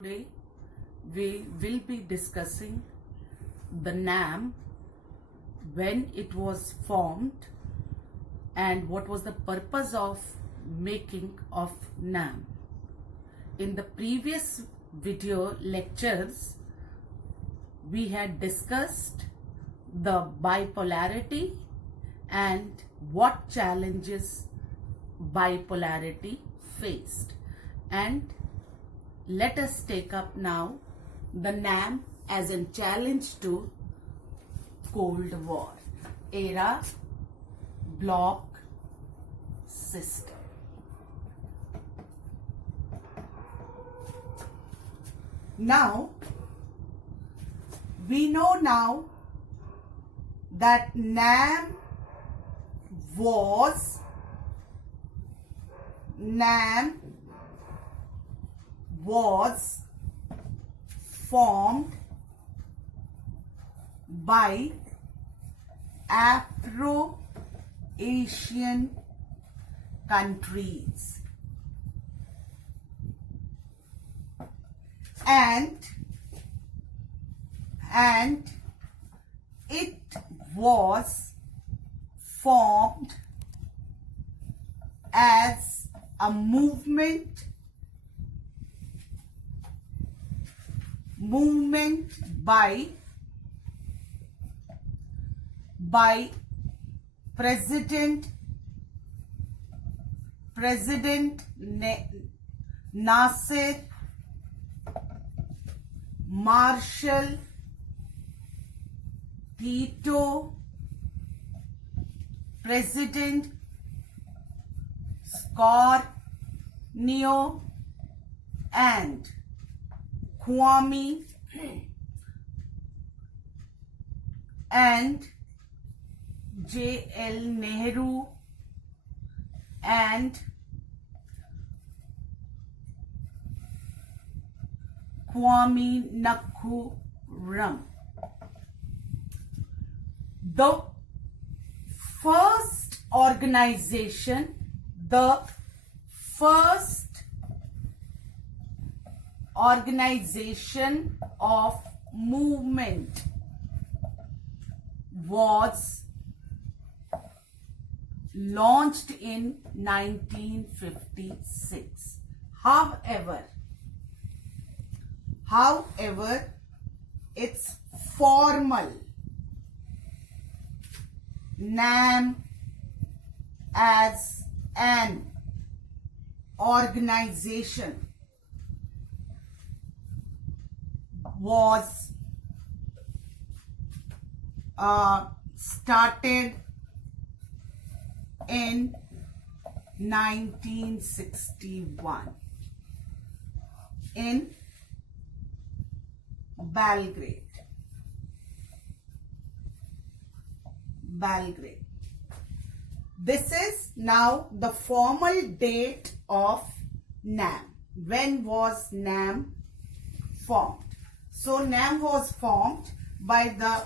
Today we will be discussing the NAM, when it was formed and what was the purpose of making of NAM. In the previous video lectures, we had discussed the bipolarity and what challenges bipolarity faced, and let us take up now the NAM as a challenge to Cold War era block system. Now, we know now that NAM was formed by Afro-Asian countries, and it was formed as a movement by President Nasser, Marshal Tito, President Scornio, and Kwame and J.L. Nehru and Kwame Nkrumah. The first organization of movement was launched in 1956. However, its formal NAM as an organization was started in 1961 in Belgrade. This is now the formal date of NAM. When was NAM formed? So NAM was formed by the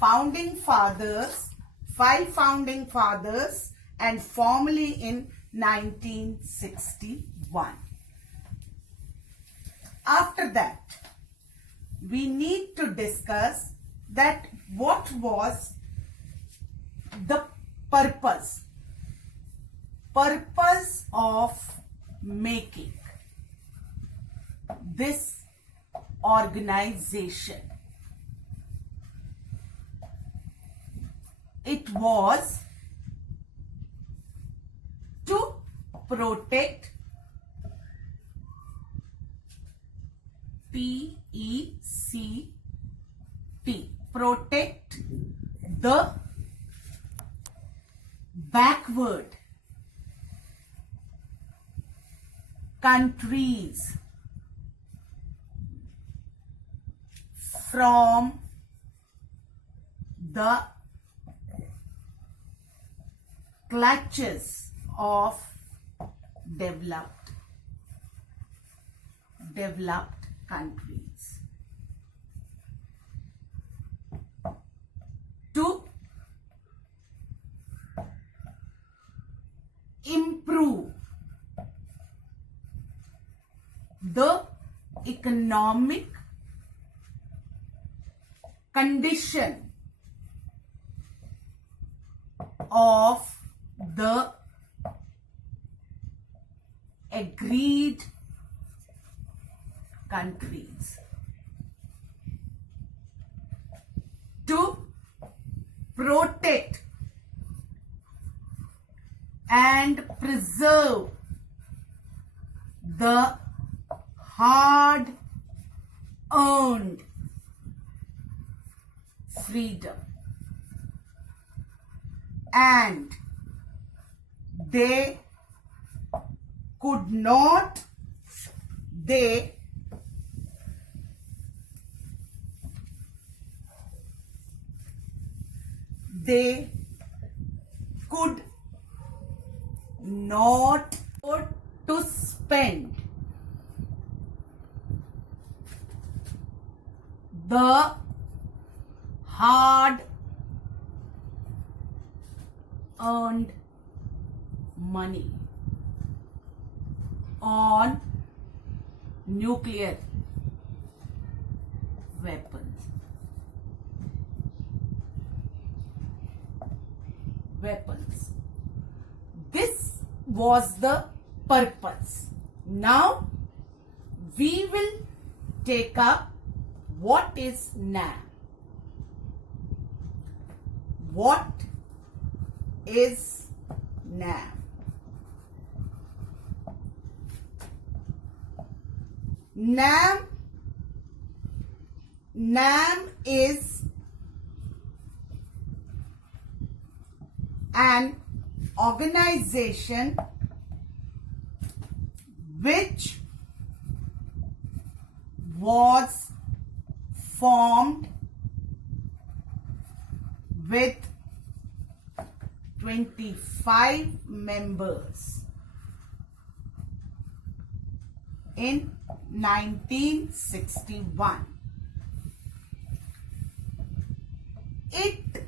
founding fathers, 5 founding fathers, and formally in 1961. After that, we need to discuss that what was the purpose of making this organization. It was to protect protect the backward countries from the clutches of developed countries, to improve the economic condition of the agreed countries to protect and preserve the hard-earned freedom, and they could not afford to spend the hard earned money on nuclear weapons. This was the purpose. Now we will take up what is NAM. What is NAM? NAM is an organization which was formed with 25 members in 1961. It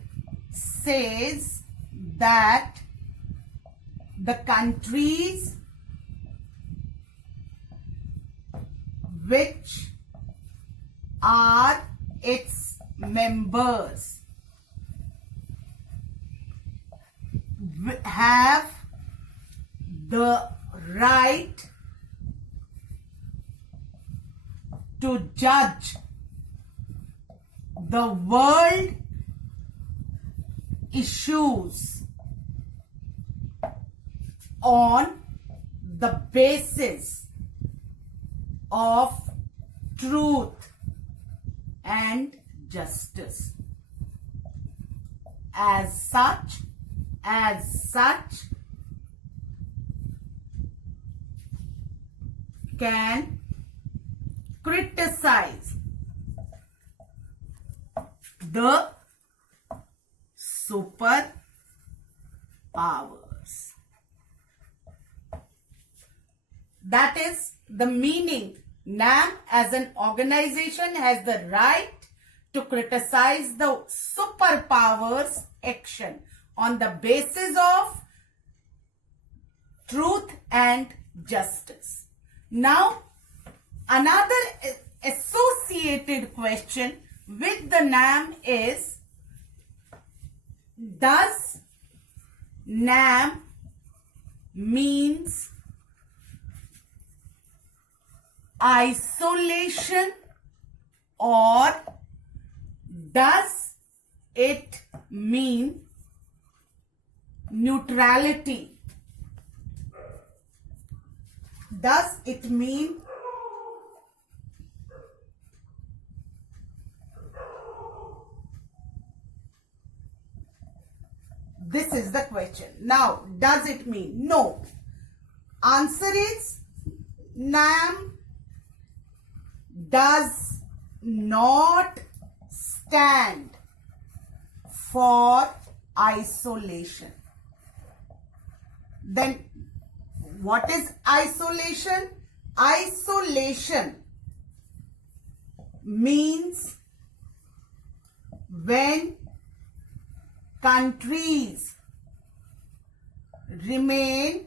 says that the countries which are its members have the right to judge the world issues on the basis of truth and justice. As such, can criticize the superpowers. That is the meaning. NAM as an organization has the right to criticize the superpowers' action on the basis of truth and justice. Now, another associated question with the NAM is, does NAM means isolation, or does it mean neutrality? Does it mean this is the question. Now, does it mean? No. Answer is NAM does not stand for isolation. Then what is isolation? Isolation means when countries remain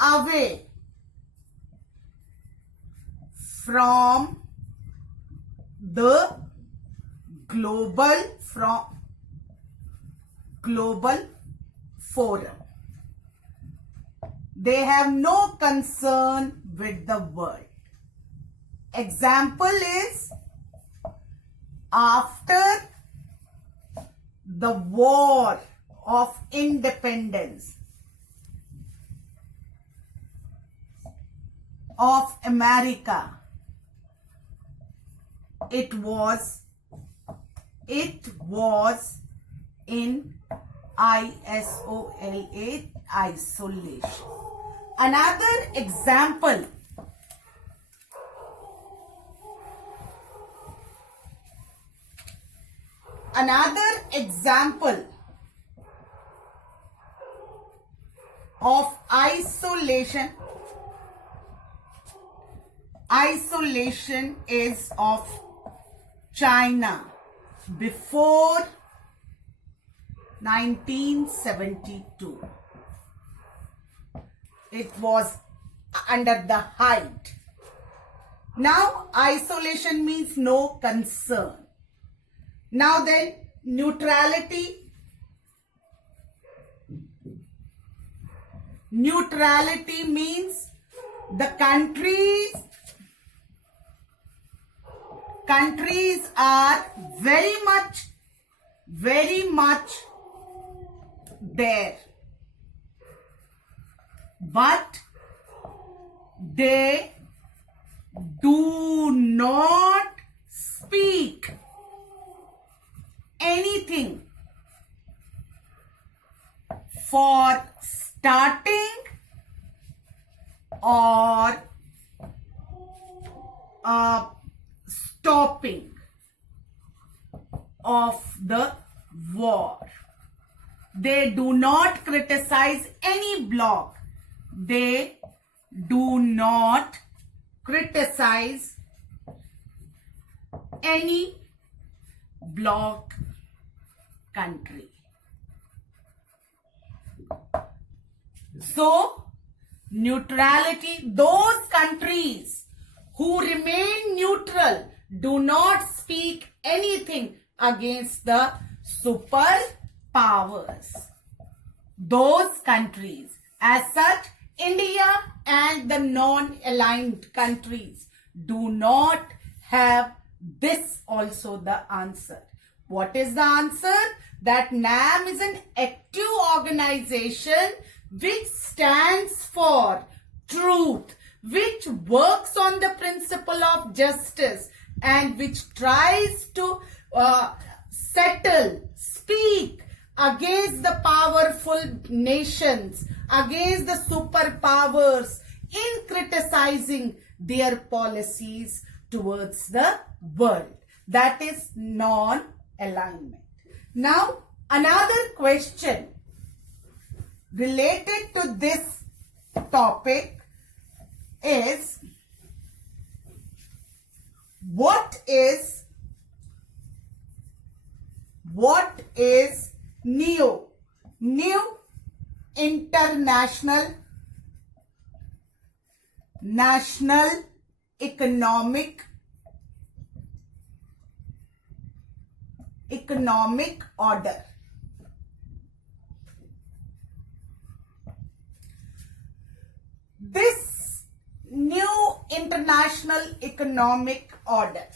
away from the global forum. They have no concern with the world. Example is, after the war of independence of America, it was in isolation. Another example, of isolation is of China before 1972. It was under the height. Now isolation means no concern. Now then, neutrality. Neutrality means the countries are very much there, but they do not speak anything for starting or stopping of the war. They do not criticize any bloc. They do not criticize any bloc country. So, neutrality, those countries who remain neutral do not speak anything against the superpowers. Those countries, as such, India and the non-aligned countries do not have this also the answer. What is the answer? That NAM is an active organization which stands for truth, which works on the principle of justice, and which tries to speak against the powerful nations, against the superpowers, in criticizing their policies towards the world. That is non-alignment. Now, another question related to this topic is, what is new international national economic order? This new international economic order,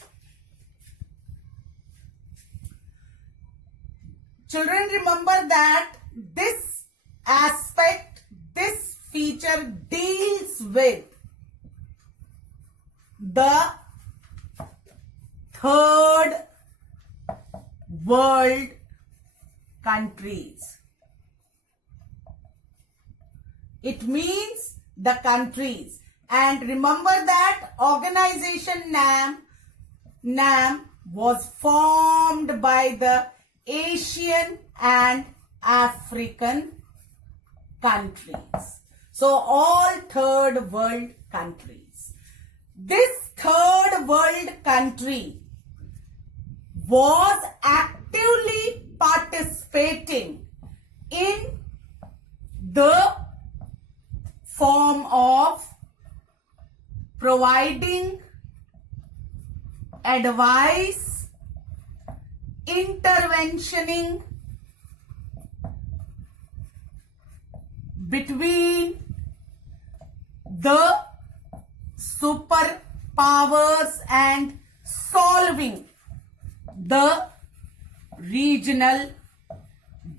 children, remember that this aspect, this feature deals with the third world countries. It means the countries. And remember that organization NAM was formed by the Asian and African countries. So all third world countries. This third world country was actively participating in the form of providing advise interventioning between the superpowers and solving the regional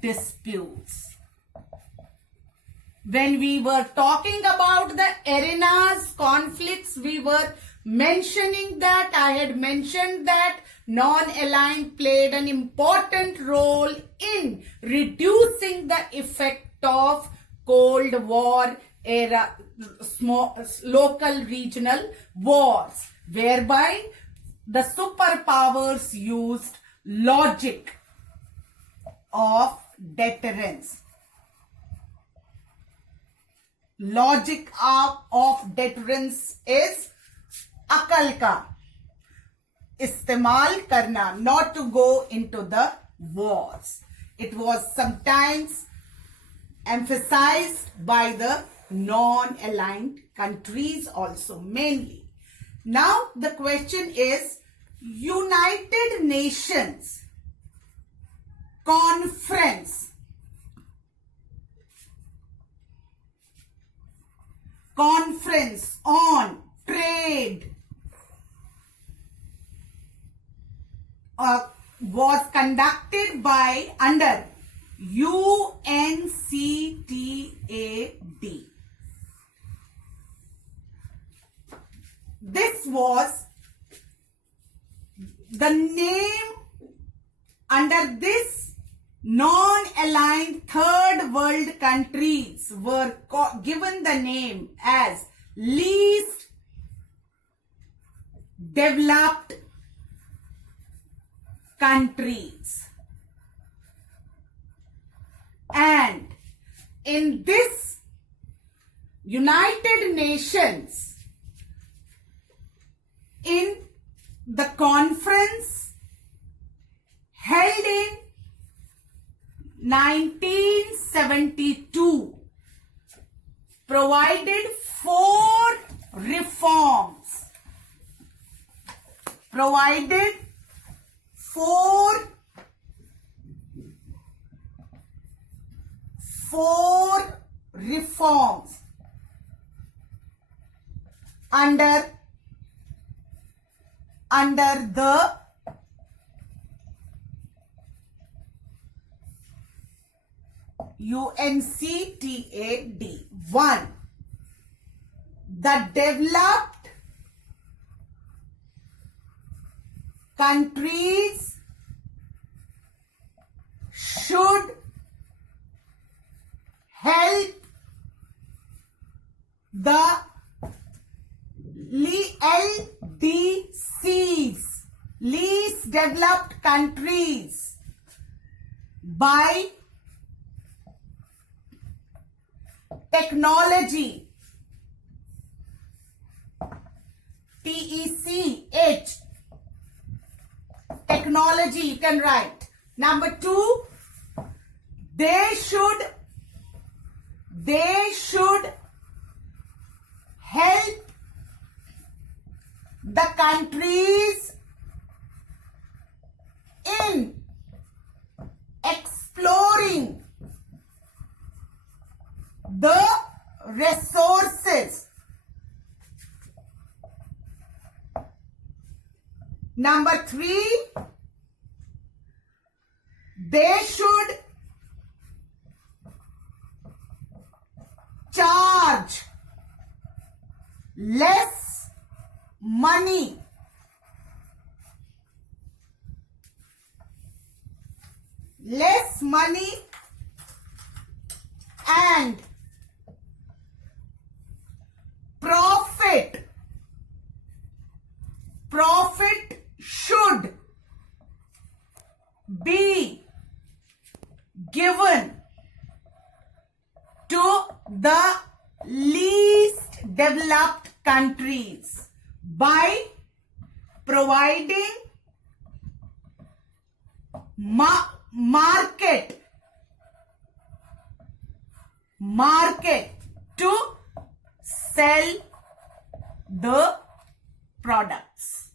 disputes. When we were talking about the arenas, conflicts, we were mentioning that, I had mentioned that non-aligned played an important role in reducing the effect of Cold War era local regional wars, whereby the superpowers used logic of deterrence. Logic of deterrence is अकल का इस्तेमाल करना, not to go into the wars. It was sometimes emphasized by the non-aligned countries also, mainly. Now the question is, United Nations Conference on Trade was conducted by under UNCTAD. This was the name. Under this, non-aligned third world countries were given the name as least developed countries. And in this United Nations, in the conference held in 1972, provided four reforms. Provided four reforms under the UNCTAD. 1. The developed countries should help the LDCs, least developed countries, by technology, TECH, technology, you can write. Number 2, they should help the countries in exploring the resources. Number 3, they should charge less money and profit should be given to the least developed countries by providing market to sell the products.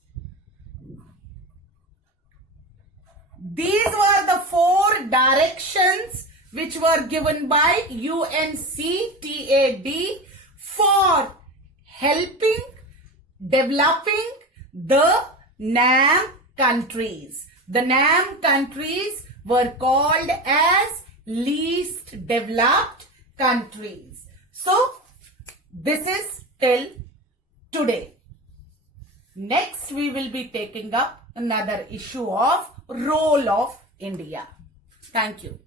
directions which were given by UNCTAD for helping developing the NAM countries. The NAM countries were called as least developed countries. So, this is till today. Next, we will be taking up another issue of role of India. Thank you.